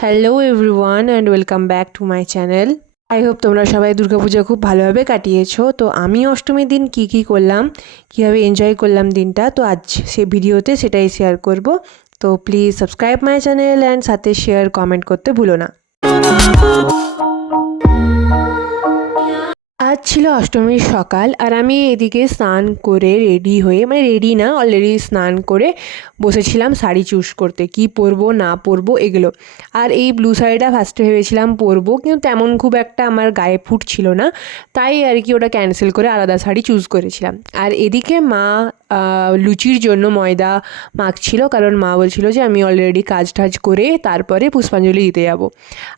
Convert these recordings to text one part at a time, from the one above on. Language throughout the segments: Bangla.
Hello everyone and welcome back to my channel. I hope তোমরা সবাই দুর্গাপূজা খুব ভালোভাবে কাটিয়েছো। তো আমি অষ্টমীর দিন কী করলাম, কীভাবে এনজয় করলাম দিনটা, তো আজ সে ভিডিওতে সেটাই শেয়ার করব। তো please subscribe my channel and সাথে শেয়ার কমেন্ট করতে ভুলো না। আজ ছিল অষ্টমীর সকাল আর আমি এদিকে স্নান করে রেডি হয়ে, মানে রেডি না, অলরেডি স্নান করে বসেছিলাম শাড়ি চুজ করতে, কি পরবো না পরবো এগুলো। আর এই ব্লু শাড়িটা ফার্স্টে ভেবেছিলাম পরবো, কিন্তু তেমন খুব একটা আমার গায়ে ফুটছিল না, তাই আর কি ওটা ক্যান্সেল করে আলাদা শাড়ি চুজ করেছিলাম। আর এদিকে মা লুচির জন্য ময়দা মাখছিল, কারণ মা বলছিল যে আমি অলরেডি কাজ টাজ করে তারপরে পুষ্পাঞ্জলি দিতে যাব।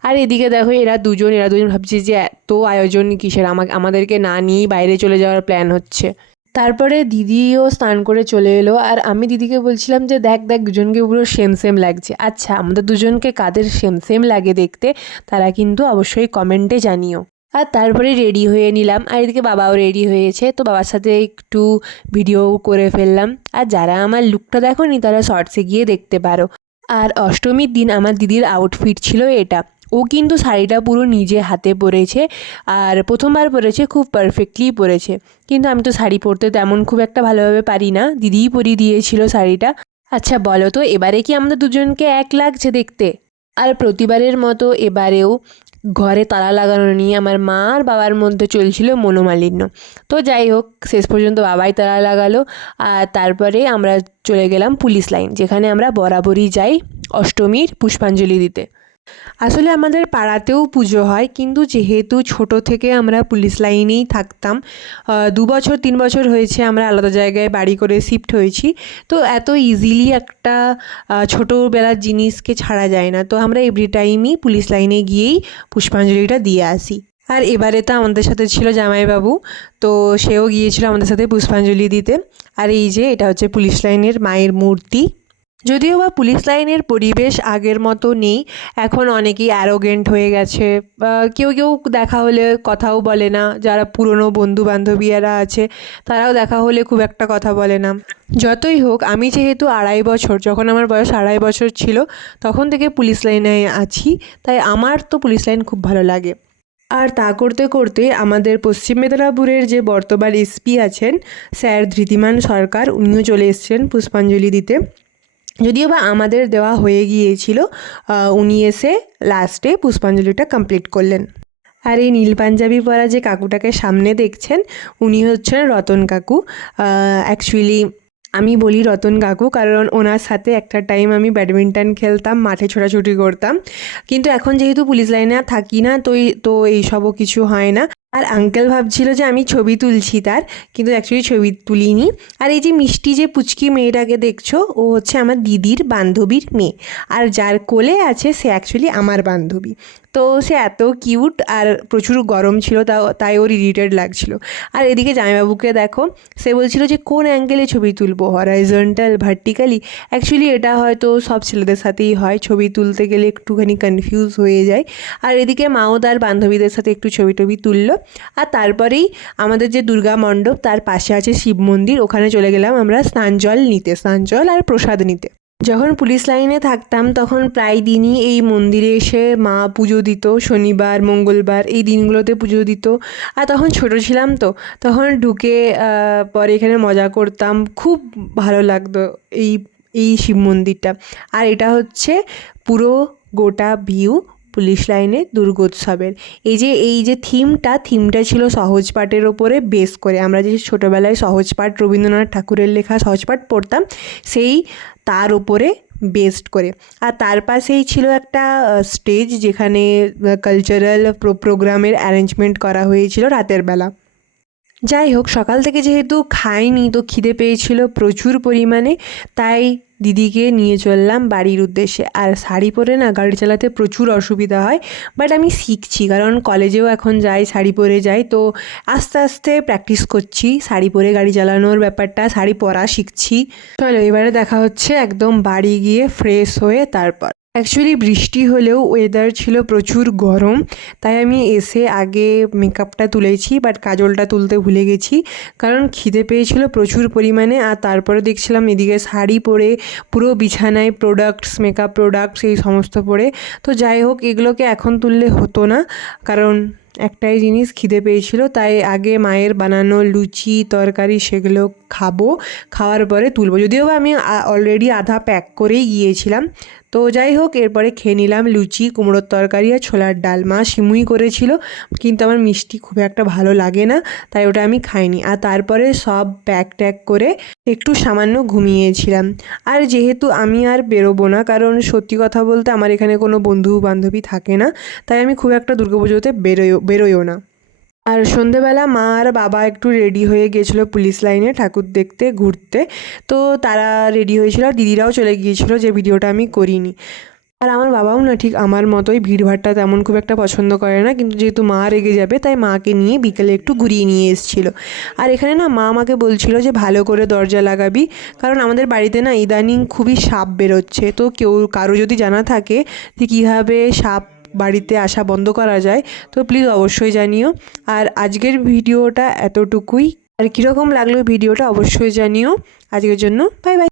আর এদিকে দেখো এরা দুজন ভাবছে যে এত আয়োজন কিসের, আমাদেরকে না নিয়েই বাইরে চলে যাওয়ার প্ল্যান হচ্ছে। তারপরে দিদিও স্নান করে চলে এলো আর আমি দিদিকে বলছিলাম যে দেখ দেখ দুজনকে পুরো সেম সেম লাগছে। আচ্ছা, আমাদের দুজনকে কাদের সেম সেম লাগে দেখতে তারা কিন্তু অবশ্যই কমেন্টে জানিও। আর তারপরে রেডি হয়ে নিলাম, আর এদিকে বাবাও রেডি হয়েছে, তো বাবার সাথে একটু ভিডিও করে ফেললাম। আর যারা আমার লুকটা দেখোনি তারা শর্টসে গিয়ে দেখতে পারো। আর অষ্টমীর দিন আমার দিদির আউটফিট ছিল এটা। ও কিন্তু শাড়িটা পুরো নিজে হাতে পরেছে, আর প্রথমবার পরেছে, খুব পারফেক্টলি পরেছে। কিন্তু আমি তো শাড়ি পরতে তেমন খুব একটা ভালোভাবে পারি না, দিদিই পরিয়ে দিয়েছিল শাড়িটা। আচ্ছা বলো তো, এবারে কি আমাদের দুজনকে এক লাগছে দেখতে? আর প্রতিবারের মতো এবারেও ঘরে তালা লাগানো নিয়ে আমার মা আর বাবার মধ্যে চলছিল মনোমালিন্য। তো যাই হোক, শেষ পর্যন্ত বাবাই তালা লাগালো। আর তারপরে আমরা চলে গেলাম পুলিশ লাইন, যেখানে আমরা বরাবরই যাই অষ্টমীর পুষ্পাঞ্জলি দিতে। আসলে আমাদের পাড়াতেও পুজো হয়, কিন্তু যেহেতু ছোট থেকে আমরা পুলিশ লাইনেই থাকতাম, 2 বছর 3 বছর হয়েছে আমরা আলাদা জায়গায় বাড়ি করে শিফট হয়েছি, তো এত ইজিলি একটা ছোটোবেলার জিনিসকে ছাড়া যায় না, তো আমরা এভরি টাইমই পুলিশ লাইনে গিয়েই পুষ্পাঞ্জলিটা দিয়ে আসি। আর এবারে তো আমাদের সাথে ছিল জামাইবাবু, তো সেও গিয়েছিল আমাদের সাথে পুষ্পাঞ্জলি দিতে। আর এই যে এটা হচ্ছে পুলিশ লাইনের মায়ের মূর্তি। যদিও বা পুলিশ লাইনের পরিবেশ আগের মতো নেই, এখন অনেকেই অ্যারোগেন্ট হয়ে গেছে, কেউ কেউ দেখা হলে কথাও বলে না, যারা পুরনো বন্ধু বান্ধবীরা আছে তারাও দেখা হলে খুব একটা কথা বলে না। যতই হোক, আমি যেহেতু 2.5 বছর, যখন আমার বয়স 2.5 বছর ছিল তখন থেকে পুলিশ লাইনে আছি, তাই আমার তো পুলিশ লাইন খুব ভালো লাগে। আর তা করতে করতে আমাদের পশ্চিম মেদিনীপুরের যে বর্তমান এসপি আছেন, স্যার ধৃতিমান সরকার, উনিও চলে এসেছেন পুষ্পাঞ্জলি দিতে। যদিও বা আমাদের দেওয়া হয়ে গিয়েছিল, উনি এসে লাস্টে পুষ্পাঞ্জলিটা কমপ্লিট করলেন। আর এই নীল পাঞ্জাবি পরা যে কাকুটাকে সামনে দেখছেন, উনি হচ্ছেন রতন কাকু। অ্যাকচুয়ালি আমি বলি রতন কাকু কারণ ওনার সাথে একটা টাইম আমি ব্যাডমিন্টন খেলতাম, মাঠে ছোটাছুটি করতাম, কিন্তু এখন যেহেতু পুলিশ লাইনে থাকি না, তো এইসবও কিছু হয় না। আর আঙ্কেল ভাবছিল যে আমি ছবি তুলছি তার, কিন্তু অ্যাকচুয়ালি ছবি তুলিনি। আর এই যে মিষ্টি যে পুচকি মেয়েটাকে দেখছো, ও হচ্ছে আমার দিদির বান্ধবীর মেয়ে, আর যার কোলে আছে সে অ্যাকচুয়ালি আমার বান্ধবী। তো সে এত কিউট, আর প্রচুর গরম ছিল, তাই ওর ইরিটেড লাগছিল। আর এদিকে জামাইবাবুকে দেখো, সে বলছিল যে কোন অ্যাঙ্গেলে ছবি তুলবো, হরাইজন্টাল, ভার্টিক্যালি। অ্যাকচুয়ালি এটা হয়তো সব ছেলেদের সাথেই হয়, ছবি তুলতে গেলে একটুখানি কনফিউজ হয়ে যায়। আর এদিকে মাও তার বান্ধবীদের সাথে একটু ছবি টবি তুললো। আর তারপরেই আমাদের যে দুর্গা মণ্ডপ, তার পাশে আছে শিব মন্দির, ওখানে চলে গেলাম আমরা স্নান জল আর প্রসাদ নিতে। যখন পুলিশ লাইনে থাকতাম তখন প্রায় দিনই এই মন্দিরে এসে মা পুজো দিত, শনিবার মঙ্গলবার এই দিনগুলোতে পুজো দিত। আর তখন ছোট ছিলাম, তো তখন ঢুকে পরে এখানে মজা করতাম, খুব ভালো লাগতো এই এই শিব মন্দিরটা। আর এটা হচ্ছে পুরো গোটা ভিউ পুলিশ লাইনে দুর্গোৎসবের। এই যে থিমটা ছিল সহজ পাঠের ওপরে বেস করে, আমরা যে ছোটোবেলায় সহজ পাঠ, রবীন্দ্রনাথ ঠাকুরের লেখা সহজ পাঠ পড়তাম, সেই তার উপরে বেসড করে। আর তার পাশেই ছিল একটা স্টেজ, যেখানে কালচারাল প্রোগ্রামের অ্যারেঞ্জমেন্ট করা হয়েছিল রাতের বেলা। যাই হোক, সকাল থেকে যেহেতু খাইনি, তো খিদে পেয়েছিল প্রচুর পরিমাণে, তাই দিদিকে নিয়ে চললাম বাড়ির উদ্দেশ্যে। আর শাড়ি পরে না গাড়ি চালাতে প্রচুর অসুবিধা হয়, বাট আমি শিখছি, কারণ কলেজেও এখন যাই শাড়ি পরে যাই, তো আস্তে আস্তে প্র্যাকটিস করছি শাড়ি পরে গাড়ি চালানোর ব্যাপারটা, শাড়ি পরা শিখছি। চলো এবারে দেখা হচ্ছে একদম বাড়ি গিয়ে ফ্রেশ হয়ে তারপর। অ্যাকচুয়ালি বৃষ্টি হলেও ওয়েদার ছিল প্রচুর গরম, তাই আমি এসে আগে মেকআপটা তুলেছি, বাট কাজলটা তুলতে ভুলে গেছি কারণ খিদে পেয়েছিল প্রচুর পরিমাণে। আর তারপরে দেখছিলাম এদিকে শাড়ি পরে পুরো বিছানায় প্রোডাক্টস, মেকআপ প্রোডাক্টস এই সমস্ত পরে। তো যাই হোক, এগুলোকে এখন তুললে হতো না কারণ একটাই জিনিস, খিদে পেয়েছিল, তাই আগে মায়ের বানানো লুচি তরকারি সেগুলো খাবো, খাওয়ার পরে তুলবো। যদিও বা আমি অলরেডি আধা প্যাক করেই গিয়েছিলাম। তো যাই হোক, এরপরে খেয়ে নিলাম লুচি, কুমড়োর তরকারি আর ছোলার ডাল। মা সিমুই করেছিল, কিন্তু আমার মিষ্টি খুব একটা ভালো লাগে না, তাই ওটা আমি খাইনি। আর তারপরে সব প্যাক ট্যাক করে একটু সামান্য ঘুমিয়েছিলাম। আর যেহেতু আমি আর বেরোবো না, কারণ সত্যি কথা বলতে আমার এখানে কোনো বন্ধু বান্ধবী থাকে না, তাই আমি খুব একটা দুর্গাপুজোতে বেরোইও না। আর সন্ধেবেলা মা আর বাবা একটু রেডি হয়ে গিয়েছিলো পুলিশ লাইনে ঠাকুর দেখতে, ঘুরতে। তো তারা রেডি হয়েছিল, আর দিদিরাও চলে গিয়েছিলো, যে ভিডিওটা আমি করিনি। আর আমার বাবাও না ঠিক আমার মতোই ভিড়ভাড়টা তেমন খুব একটা পছন্দ করে না, কিন্তু যেহেতু মা রেগে যাবে তাই মাকে নিয়ে বিকেলে একটু ঘুরিয়ে নিয়ে এসেছিলো। আর এখানে না মা আমাকে বলছিল যে ভালো করে দরজা লাগাবি, কারণ আমাদের বাড়িতে না ইদানিং খুবই সাপ বেরোচ্ছে। তো কারো যদি জানা থাকে যে কীভাবে সাপ বাড়িতে আসা বন্ধ করা যায়, তো প্লিজ অবশ্যই জানিও। আর আজকের ভিডিওটা এতটুকুই। আর কীরকম লাগলো ভিডিওটা অবশ্যই জানিও। আজকের জন্য বাই বাই।